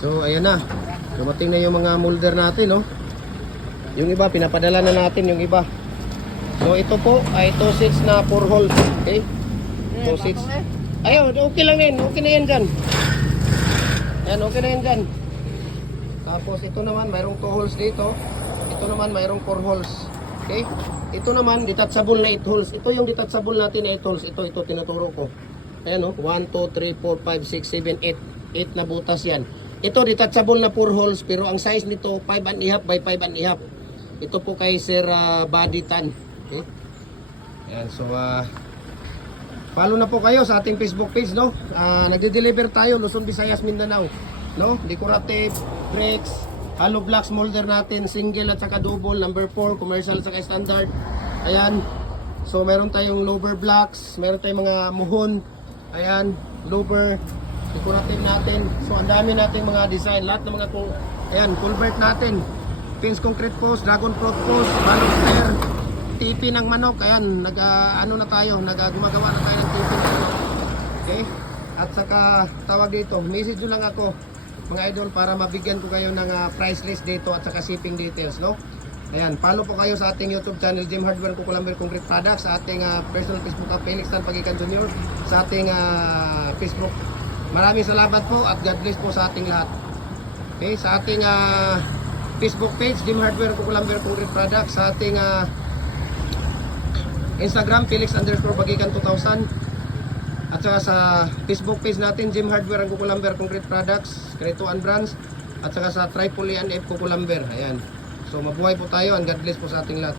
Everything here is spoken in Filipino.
So ayan na, dumating na yung mga molder natin, no? Yung iba, pinapadala na natin yung iba. So ito po ay 2.6 na 4 holes. Okay? 2.6. Ayun, okay lang yan. Okay na yan dyan. Ayan, okay na yan dyan. Tapos ito naman, mayroong 2 holes dito. Ito naman, mayroong 4 holes. Okay? Ito naman, detachable na 8 holes. Ito yung detachable natin na 8 holes. Ito, tinuturo ko. Ayan, no? 1, 2, 3, 4, 5, 6, 7, 8. 8 na butas yan. Ito, detachable na 4 holes. Pero ang size nito, 5.5 by 5.5. Ito po kay Sir Buddy Tan. Okay? Ayan, so follow na po kayo sa ating Facebook page, no? Nagde-deliver tayo Luzon, Visayas, Mindanao, no? Decorative, bricks, hollow blocks molder natin, single at saka double, number 4, commercial at saka standard. Ayan. So meron tayong lower blocks, meron tayong mga muhon. Ayan, lower, decorative natin. So ang dami nating mga design, lahat ng mga ayan, culvert natin. Pins concrete post, dragon fruit post, balloon stair, tipi ng manok. Ayan, ano na tayo, gumagawa na tayo ng tipi ng manok. Okay? At saka tawag dito, message nyo lang ako mga idol para mabigyan ko kayo ng price list dito at saka shipping details, no? Ayan, follow po kayo sa ating YouTube channel Jim Hardware Kukulamber Concrete Products, sa ating personal Facebook account Felix Tan Pagikan Jr., sa ating Facebook. Maraming salamat po at God bless po sa ating lahat. Okay, sa ating Facebook page Jim Hardware Kukulamber Concrete Products, sa ating Instagram Felix_Pagikan 2000, at saka sa Facebook page natin Jim Hardware and Kukulamber Concrete Products, Cretuan Brands, at saka sa Tripoli and F Kukulamber. Ayan. So mabuhay po tayo and God bless po sa ating lahat.